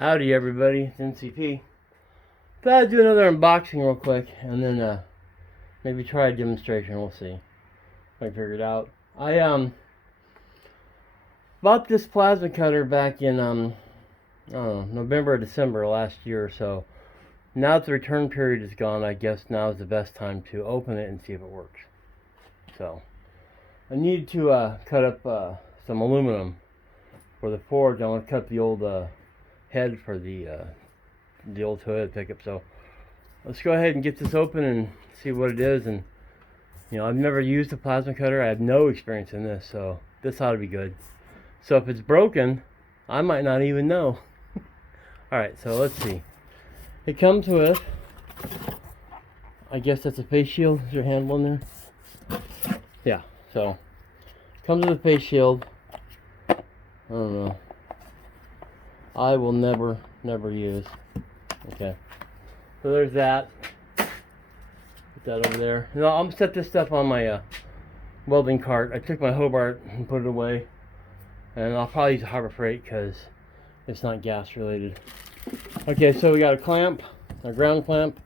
Howdy everybody, it's NCP. Thought I'd do another unboxing real quick and then maybe try a demonstration, we'll see. I figure it out. I bought this plasma cutter back in I don't know, November or December last year or so. Now that the return period is gone, I guess now is the best time to open it and see if it works. So I need to cut up some aluminum for the forge. I want to cut the old head for the old Toyota pickup. So let's go ahead and get this open and see what it is. And you know, I've never used a plasma cutter. I have no experience in this, so this ought to be good. So if it's broken, I might not even know. Alright, so let's see. It comes with, I guess that's a face shield. Is your handle in there? Yeah, so it comes with a face shield. I don't know. I will never use. Okay. So there's that. Put that over there. Now I'm gonna set this stuff on my welding cart. I took my Hobart and put it away. And I'll probably use a Harbor Freight because it's not gas related. Okay, so we got a clamp, a ground clamp.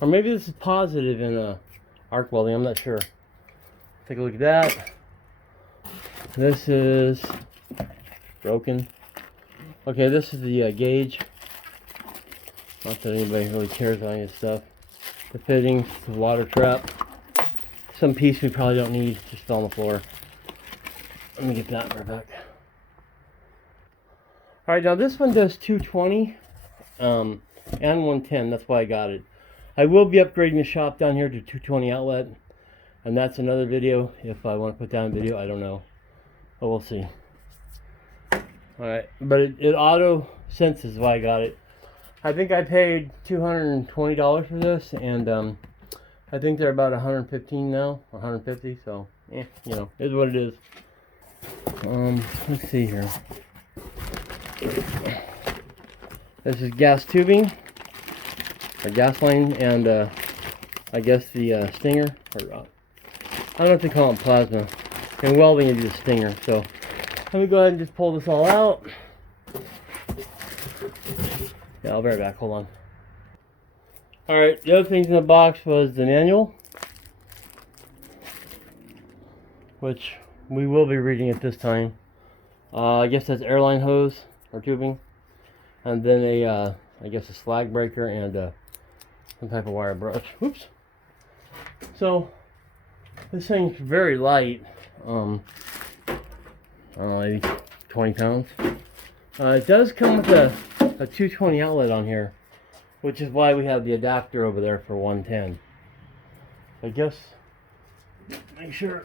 Or maybe this is positive in arc welding, I'm not sure. Take a look at that. This is broken. Okay, this is the gauge. Not that anybody really cares about any of this stuff. The fittings, the water trap. Some piece we probably don't need, just fell on the floor. Let me get that right back. Alright, now this one does 220 and 110, that's why I got it. I will be upgrading the shop down here to 220 outlet. And that's another video. If I want to put down a video, I don't know. But we'll see. Alright, but it auto senses why I got it. I think I paid $220 for this, and I think they're about 115 now, 150, so you know, it is what it is. Let's see here. This is gas tubing, or gas line, and I guess the stinger, or I don't know if they call it plasma. In welding, it is a stinger, so let me go ahead and just pull this all out. Yeah, I'll be right back. Hold on. Alright, the other things in the box was the manual, which we will be reading at this time. I guess that's airline hose or tubing. And then I guess a slag breaker and some type of wire brush. Whoops. So, this thing's very light. I don't know, maybe 20 pounds. It does come with a 220 outlet on here, which is why we have the adapter over there for 110. I guess, make sure,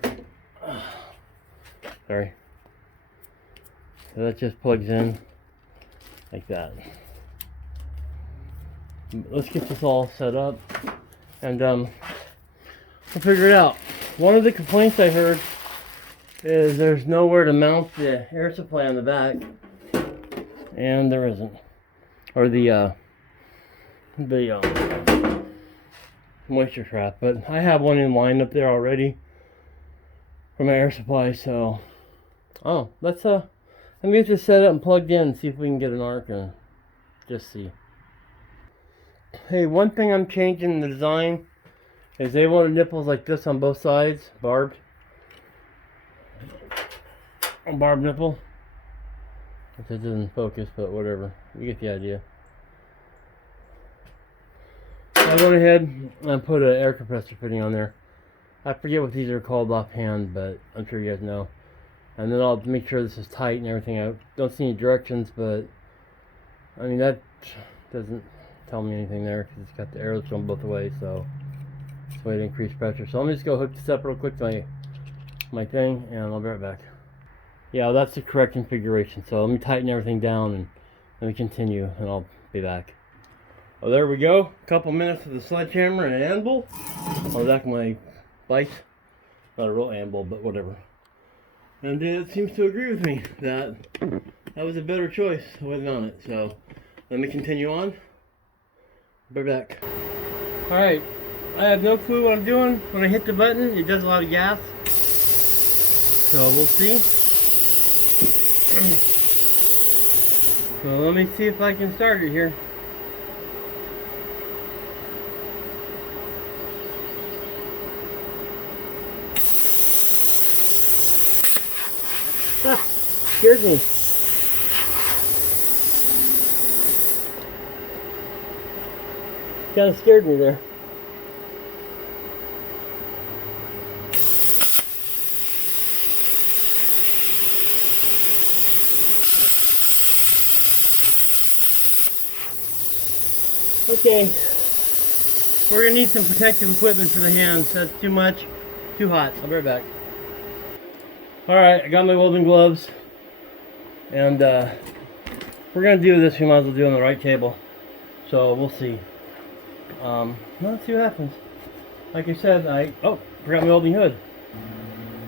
sorry. So that just plugs in like that. Let's get this all set up and we'll figure it out. One of the complaints I heard is there's nowhere to mount the air supply on the back, and there isn't, or the moisture trap. But I have one in line up there already for my air supply. So, let's let me get this set up and plugged in and see if we can get an arc and just see. Hey, one thing I'm changing in the design is they wanted nipples like this on both sides, barbed. A barbed nipple. If it doesn't focus, but whatever. You get the idea. I went ahead and put an air compressor fitting on there. I forget what these are called offhand, but I'm sure you guys know. And then I'll make sure this is tight and everything. I don't see any directions, but I mean, that doesn't tell me anything there because it's got the arrows going both ways, so it's a way to increase pressure. So let me just go hook this up real quick to my thing, and I'll be right back. Yeah, that's the correct configuration. So let me tighten everything down and let me continue, and I'll be back. Oh, there we go. A couple minutes with a sledgehammer and an anvil on the back of my bike. Not a real anvil, but whatever. And it seems to agree with me that that was a better choice with on it. So let me continue on. Be back. Alright, I have no clue what I'm doing. When I hit the button, it does a lot of gas. So we'll see. So let me see if I can start it here. Ah, scared me. Kind of scared me there. Okay, we're gonna need some protective equipment for the hands. That's too much, too hot. I'll be right back. Alright, I got my welding gloves, and we're gonna do this. We might as well do it on the right table, so we'll see. Let's see what happens. Like I said, forgot my welding hood.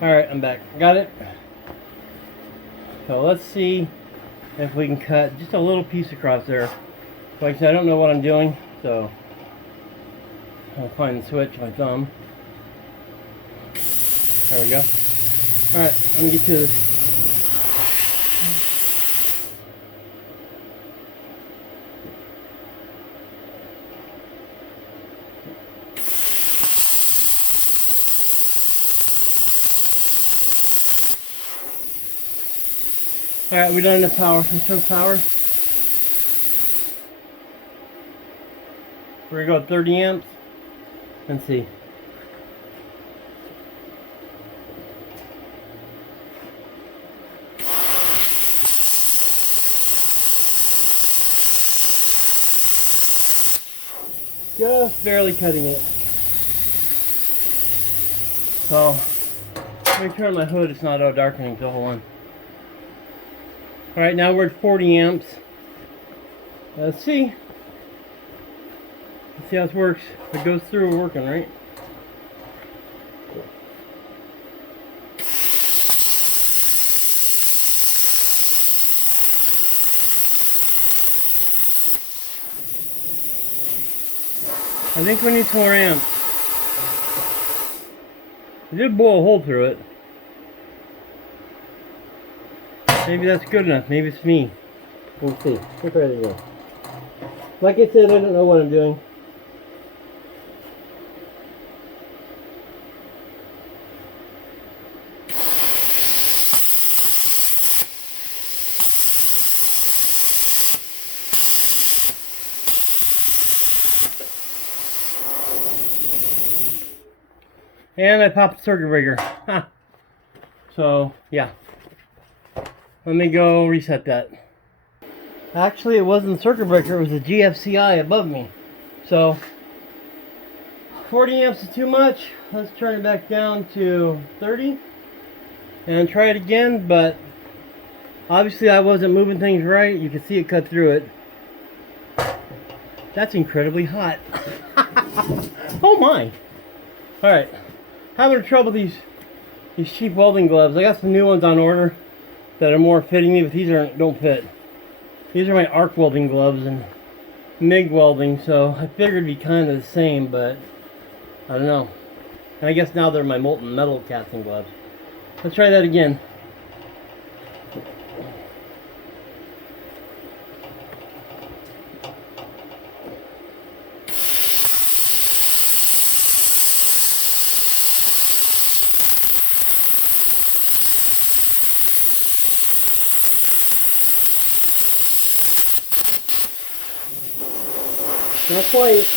Alright, I'm back. Got it. So let's see if we can cut just a little piece across there. Like I said, I don't know what I'm doing, so I'll find the switch with my thumb. There we go. Alright, let me get to this. Alright, we don't have power. Let's turn power. We're going to go 30 amps and see. Just barely cutting it. So, let me turn my hood. It's not auto darkening, so hold on. Alright, now we're at 40 amps. Let's see. Let's see how this works. If it goes through, we're working, right? I think we need some more amps. I did blow a hole through it. Maybe that's good enough. Maybe it's me. We'll see. Look right there. Like I said, I don't know what I'm doing. And I popped the circuit breaker. Huh. So, yeah. Let me go reset that. Actually, it wasn't the circuit breaker, it was the GFCI above me. So, 40 amps is too much. Let's turn it back down to 30. And try it again, but obviously I wasn't moving things right. You can see it cut through it. That's incredibly hot. Oh my! Alright. Having trouble with these cheap welding gloves. I got some new ones on order that are more fitting me, but these don't fit. These are my arc welding gloves and MIG welding, so I figured it'd be kind of the same, but I don't know. And I guess now they're my molten metal casting gloves. Let's try that again. Not quite.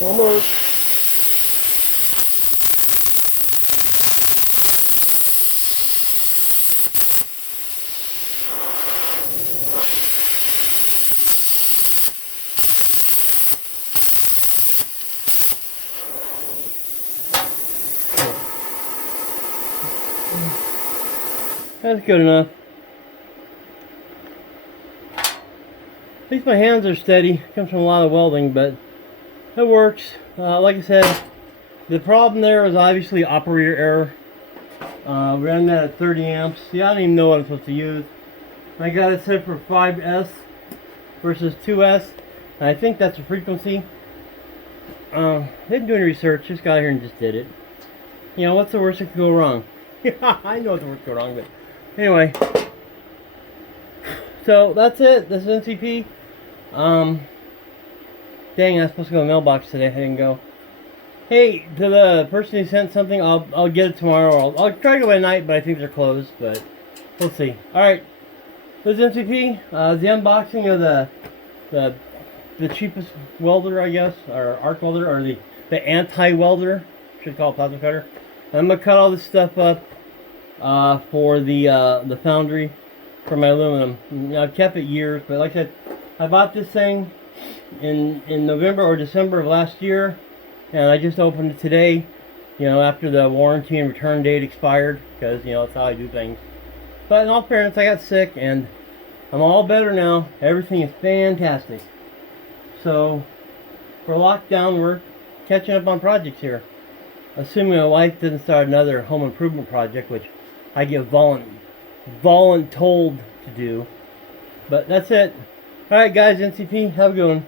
Almost. That's good enough. At least my hands are steady. It comes from a lot of welding, but it works. Like I said, the problem there is obviously operator error. Ran that at 30 amps. Yeah, I don't even know what I'm supposed to use. I got it set for 5S, versus 2S. And I think that's a frequency. Didn't do any research, just got here and just did it. You know, what's the worst that could go wrong? I know what's the worst that could go wrong, but anyway. So that's it. This is NCP. Dang, I was supposed to go to the mailbox today. I didn't go. Hey, to the person who sent something, I'll get it tomorrow. I'll try to go by night, but I think they're closed. But we'll see. All right, this is NCP. The unboxing of the cheapest welder, I guess, or arc welder, or the anti-welder. Should call it plasma cutter. I'm gonna cut all this stuff up for the foundry for my aluminum. I've kept it years, but like I said, I bought this thing in November or December of last year, and I just opened it today, you know, after the warranty and return date expired, because, you know, that's how I do things. But in all fairness, I got sick, and I'm all better now. Everything is fantastic. So, for lockdown, we're catching up on projects here. Assuming my wife didn't start another home improvement project, which I get voluntold to do. But that's it. Alright guys, NCP, have a good one.